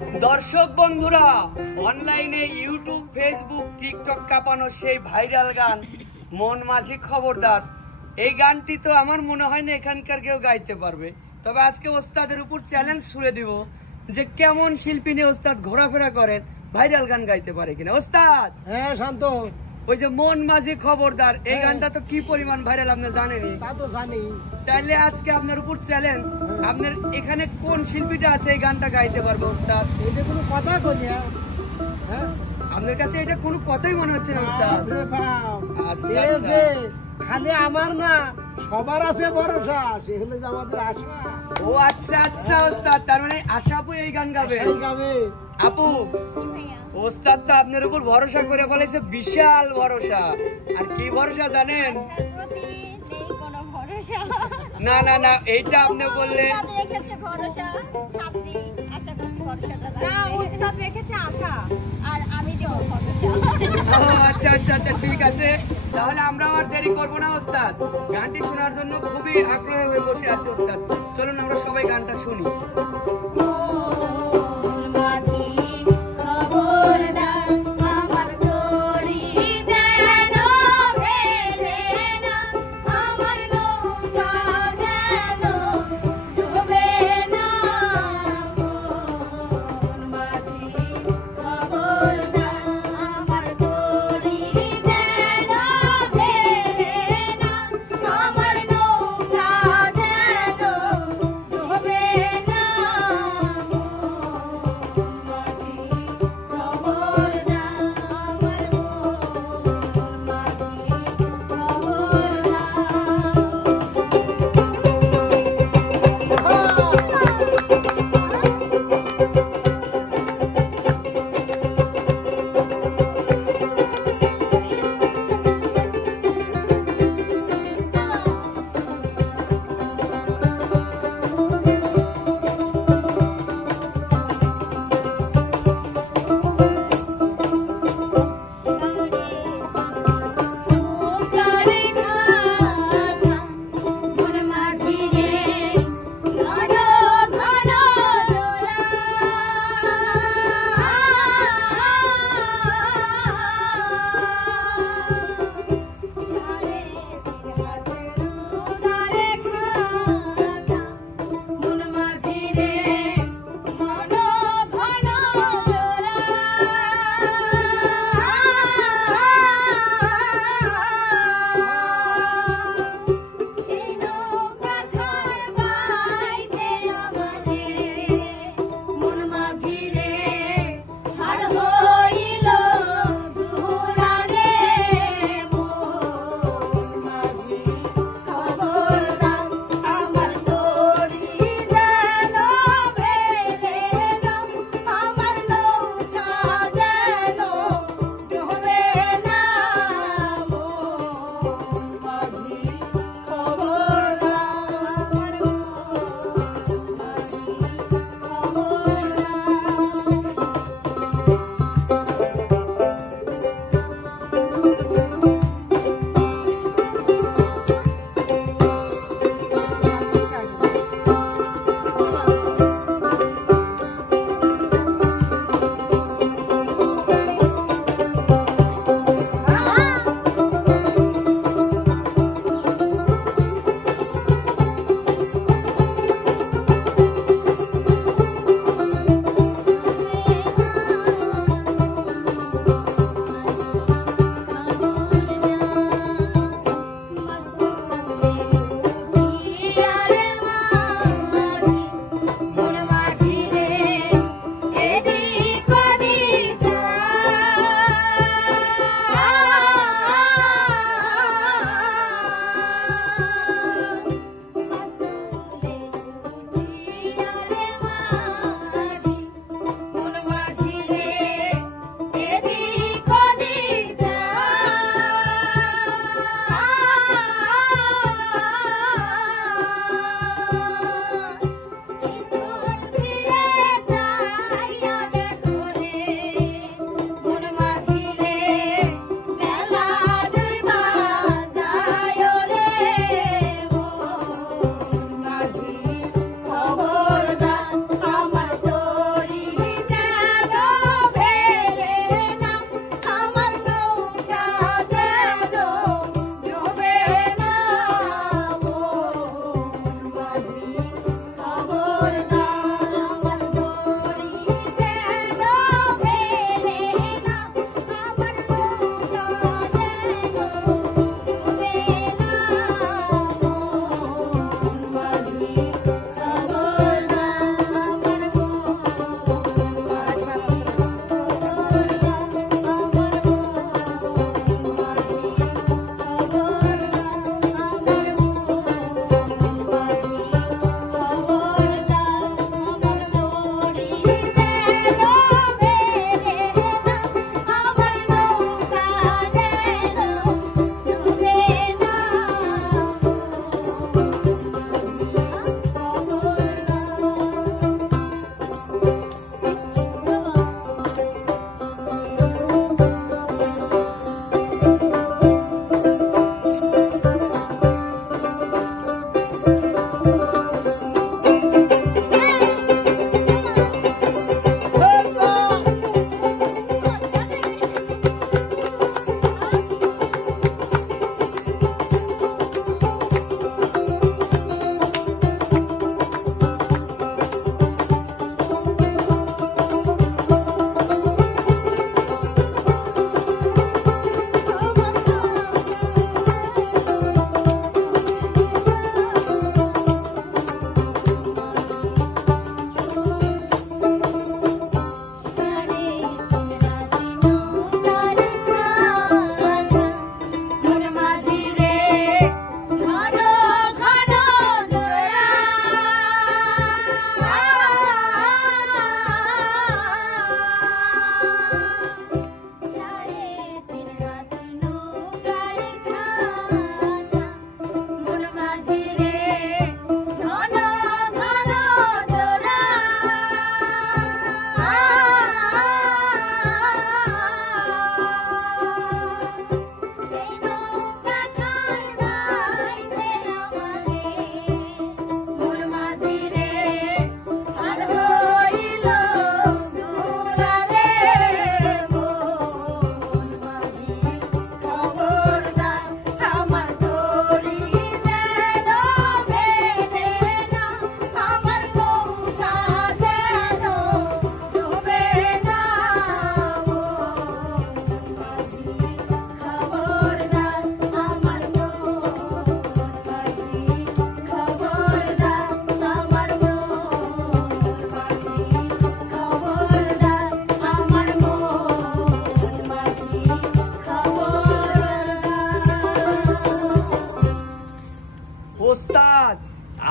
দর্শক বন্ধুরা, অনলাইনে ইউটিউব, ফেসবুক, টিকটক কাঁপানো সেই ভাইরাল গান মন মাঝি খবরদার, এই গানটি তো আমার মনে হয় না এখানকার কেউ গাইতে পারবে। তবে আজকে ওস্তাদের উপর চ্যালেঞ্জ ছুড়ে দিব যে কেমন শিল্পী নিয়ে ওস্তাদ ঘোরাফেরা করেন, ভাইরাল গান গাইতে পারে কিনা। ওস্তাদ, হ্যাঁ শান্ত, ওই যে মন মাঝি খবরদার, এই গানটা তো কি পরিমাণ ভাইরাল আপনি জানেনই। তা তো জানি। তাইলে আজকে আপনার উপর চ্যালেঞ্জ, আপনার এখানে কোন শিল্পীটা আছে এই গানটা গাইতে পারবে ওস্তাদ? এই যে কোনো কথা করি, হ্যাঁ আপনার কাছে এটা কোনো কথাই মনে হচ্ছে না ওস্তাদ? আচ্ছা, এই যে খালি আমার না, সবার আছে ভরসা, সে হলে যে আমাদের আশা। ও আচ্ছা আচ্ছা ওস্তাদ, তার মানে আশা আপু এই গান গাবে? সেই গাবে। আপু, ওস্তাদ তো আপনার উপর ভরসা করে বলেছে, বিশাল ভরসা। আর কি ভরসা জানেন? না না না, এইটা আপনি বললে আচ্ছা আচ্ছা আচ্ছা, ঠিক আছে। তাহলে আমরা আর দেরি করবো না ওস্তাদ, গানটি শোনার জন্য খুবই আগ্রহী হয়ে বসে আছি ওস্তাদ। চলুন আমরা সবাই গানটা শুনি।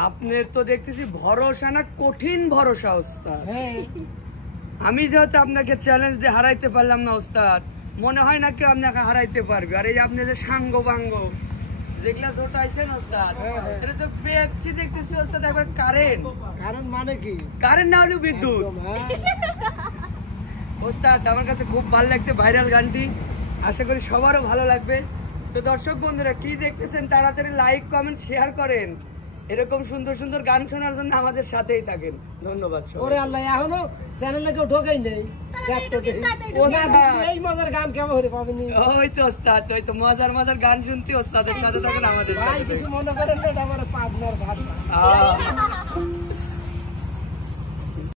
আপনার তো দেখতেছি ভরসা না কঠিন ভরসা ওস্তাদ। হ্যাঁ আমি যেহেতু আপনাকে চ্যালেঞ্জ দিয়ে হারাইতে পারলাম না ওস্তাদ, মনে হয় না কেউ আপনাকে হারাইতে পারবে। আর এই যে আপনি যে সাঙ্গ বাঙ্গ যেগুলা ঝোটাইছেন ওস্তাদ, এটা তো পেয়েছি দেখতেছি ওস্তাদ একবার কারেন্ট। কারণ মানে কি? কারেন্ট না হলেও বিদ্যুৎ। একদম, হ্যাঁ। ওস্তাদ আমার কাছে খুব ভালো লাগছে ভাইরাল গানটি, আশা করি সবারও ভালো লাগবে। তো দর্শক বন্ধুরা কি দেখতেছেন, তাড়াতাড়ি লাইক কমেন্ট শেয়ার করেন। এরকম সুন্দর সুন্দর গান শোনার জন্য আমাদের সাথেই থাকেন। ধন্যবাদ সবাই। ওরে আল্লাহ, এখনো চ্যানেলে কেউ ঢোকেই নেই। দেখতো দেখি। ওস্তাদ, এই মজার গান কেমন হরে পাবেনি? ওই তো ওস্তাদ, ওই তো মজার মজার গান শুনতে ওস্তাদের সাথে থাকেন আমাদের ভাই সাথে কিছু মনে করেন না, এটা আমার পার্টনার ভাই। থাকেন।